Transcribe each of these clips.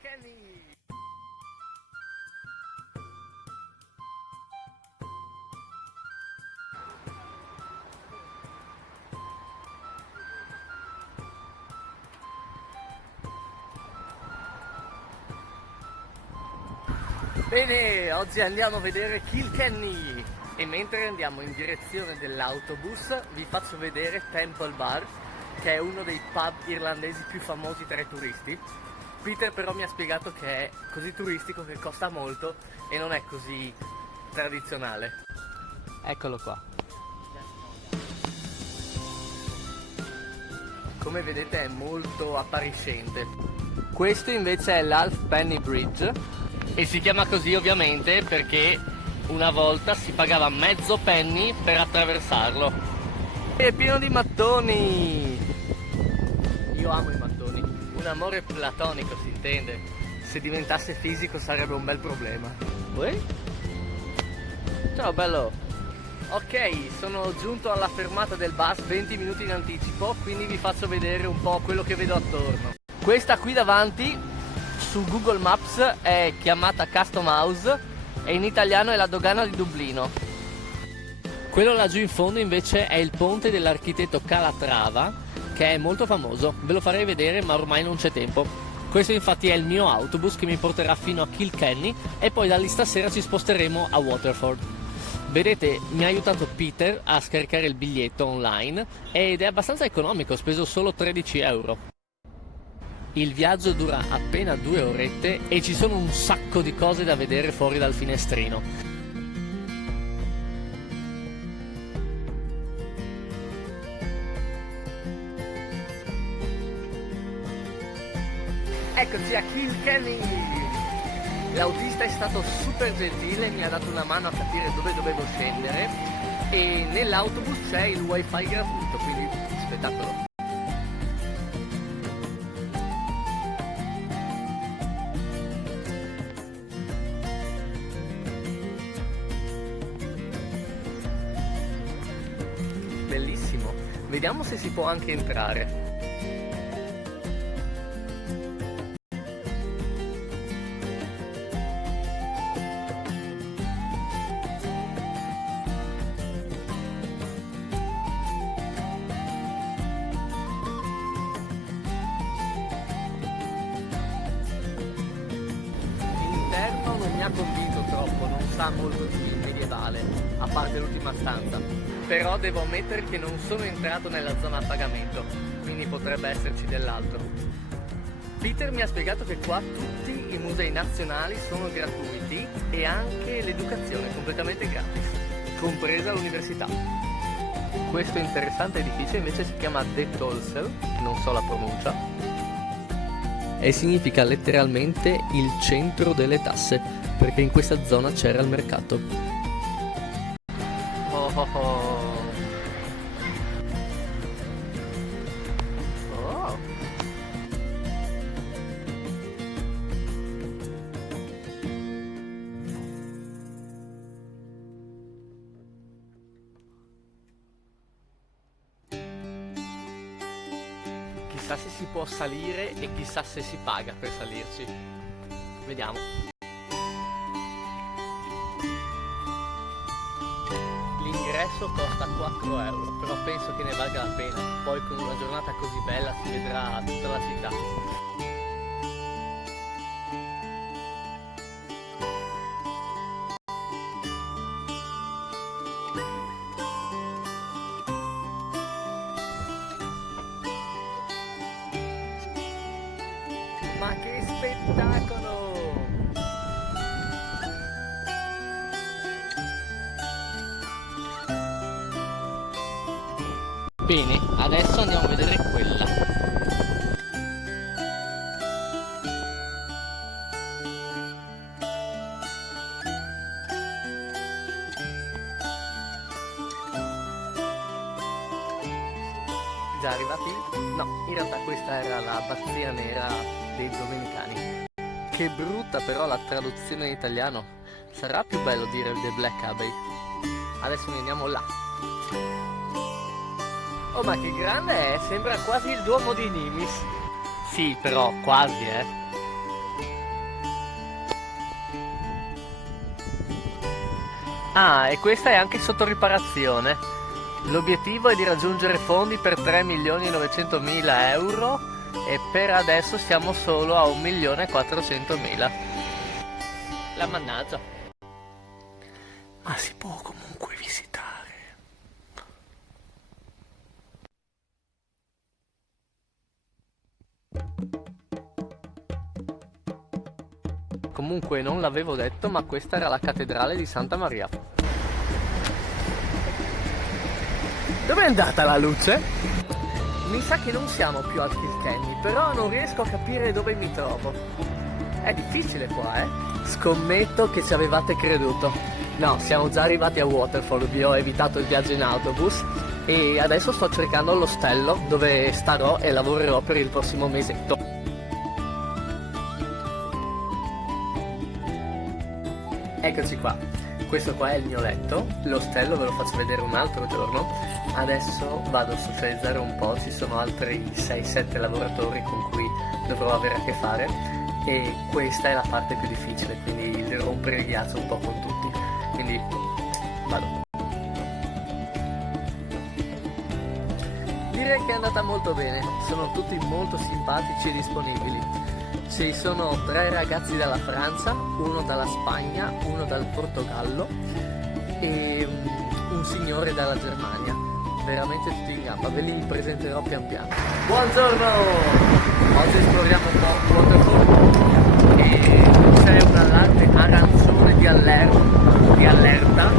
Kilkenny! Bene, oggi andiamo a vedere Kilkenny e mentre andiamo in direzione dell'autobus vi faccio vedere Temple Bar, che è uno dei pub irlandesi più famosi tra i turisti. Peter però mi ha spiegato che è così turistico che costa molto e non è così tradizionale. Eccolo qua. Come vedete è molto appariscente. Questo invece è l'Halfpenny Bridge e si chiama così ovviamente perché una volta si pagava mezzo penny per attraversarlo. È pieno di mattoni! Io amo i mattoni. Un amore platonico, si intende. Se diventasse fisico sarebbe un bel problema. Uè? Ciao bello! Ok, sono giunto alla fermata del bus 20 minuti in anticipo, quindi vi faccio vedere un po' quello che vedo attorno. Questa qui davanti su Google Maps è chiamata Custom House e in italiano è la dogana di Dublino. Quello laggiù in fondo invece è il ponte dell'architetto Calatrava, che è molto famoso. Ve lo farei vedere ma ormai non c'è tempo. Questo infatti è il mio autobus che mi porterà fino a Kilkenny e poi da lì stasera ci sposteremo a Waterford. Vedete, mi ha aiutato Peter a scaricare il biglietto online ed è abbastanza economico, ho speso solo 13 euro. Il viaggio dura appena 2 orette e ci sono un sacco di cose da vedere fuori dal finestrino. Eccoci a Kilkenny! L'autista è stato super gentile, mi ha dato una mano a capire dove dovevo scendere e nell'autobus c'è il wifi gratuito, quindi spettacolo. Bellissimo, vediamo se si può anche entrare. L'interno non mi ha convinto troppo, non sa molto di medievale, a parte l'ultima stanza. Però devo ammettere che non sono entrato nella zona a pagamento, quindi potrebbe esserci dell'altro. Peter mi ha spiegato che qua tutti i musei nazionali sono gratuiti e anche l'educazione è completamente gratis, compresa l'università. Questo interessante edificio invece si chiama The Tolsel, non so la pronuncia, e significa letteralmente il centro delle tasse, perché in questa zona c'era il mercato. Oh oh oh. Oh. Chissà se si può salire e chissà se si paga per salirci. Vediamo. L'ingresso costa 4 euro, però penso che ne valga la pena. Poi con una giornata così bella si vedrà tutta la città. Ma che spettacolo! Bene, adesso andiamo a vedere quella. Già arrivati? No, in realtà questa era la Abbazia Nera dei Domenicani. Che brutta però la traduzione in italiano. Sarà più bello dire The Black Abbey. Adesso ne andiamo là. Oh, ma che grande è! Sembra quasi il Duomo di Nimis. Sì, però quasi, Ah, e questa è anche sotto riparazione. L'obiettivo è di raggiungere fondi per 3.900.000 euro e per adesso siamo solo a 1.400.000. La mannaggia. Ma si può comunque visitare. Comunque non l'avevo detto, ma questa era la cattedrale di Santa Maria. Dov'è andata la luce? Mi sa che non siamo più al Kilkenny, però non riesco a capire dove mi trovo. È difficile qua, eh? Scommetto che ci avevate creduto. No, siamo già arrivati a Waterford, vi ho evitato il viaggio in autobus e adesso sto cercando l'ostello dove starò e lavorerò per il prossimo mesetto. Eccoci qua, questo qua è il mio letto, l'ostello ve lo faccio vedere un altro giorno. Adesso vado a socializzare un po', ci sono altri 6-7 lavoratori con cui dovrò avere a che fare e questa è la parte più difficile, quindi il rompere il ghiaccio un po' con tutti, quindi vado. Direi che è andata molto bene, sono tutti molto simpatici e disponibili. Ci sono 3 ragazzi dalla Francia, uno dalla Spagna, uno dal Portogallo e un signore dalla Germania. Veramente tutti in gamba, ve li presenterò pian piano. Buongiorno! Oggi esploriamo un po' Waterford e c'è un allarme arancione di allerta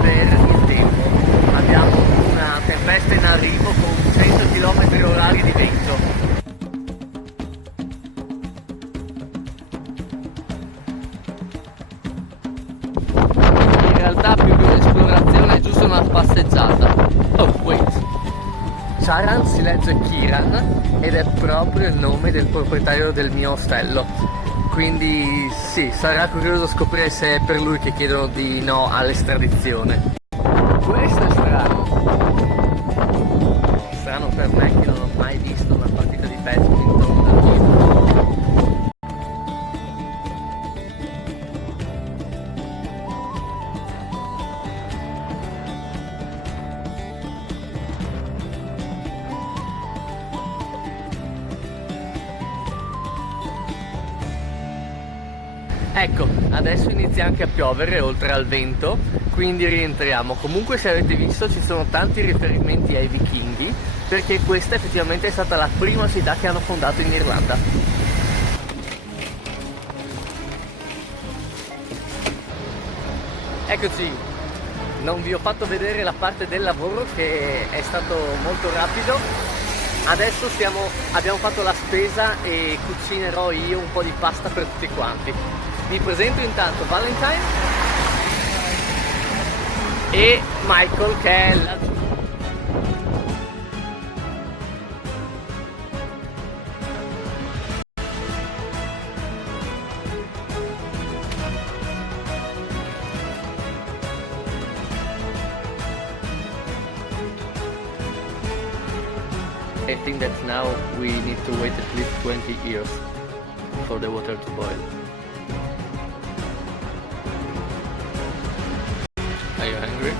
per il tempo. Abbiamo una tempesta in arrivo con 100 km/h di vento. In realtà più che un'esplorazione è giusto una passeggiata. Oh, wait. Charan si legge Kiran ed è proprio il nome del proprietario del mio ostello. Quindi sì, sarà curioso scoprire se è per lui che chiedono di no all'estradizione. Questo è strano. Strano per me che non ho mai visto una partita di badminton dal vivo. Ecco, adesso inizia anche a piovere oltre al vento, quindi rientriamo. Comunque se avete visto ci sono tanti riferimenti ai vichinghi, perché questa effettivamente è stata la prima città che hanno fondato in Irlanda. Eccoci, non vi ho fatto vedere la parte del lavoro che è stato molto rapido. Adesso abbiamo fatto la spesa e cucinerò io un po' di pasta per tutti quanti. Vi presento intanto Valentine e Michael che è laggiù. I think that now we need to wait at least 20 years for the water to boil. Are you hungry?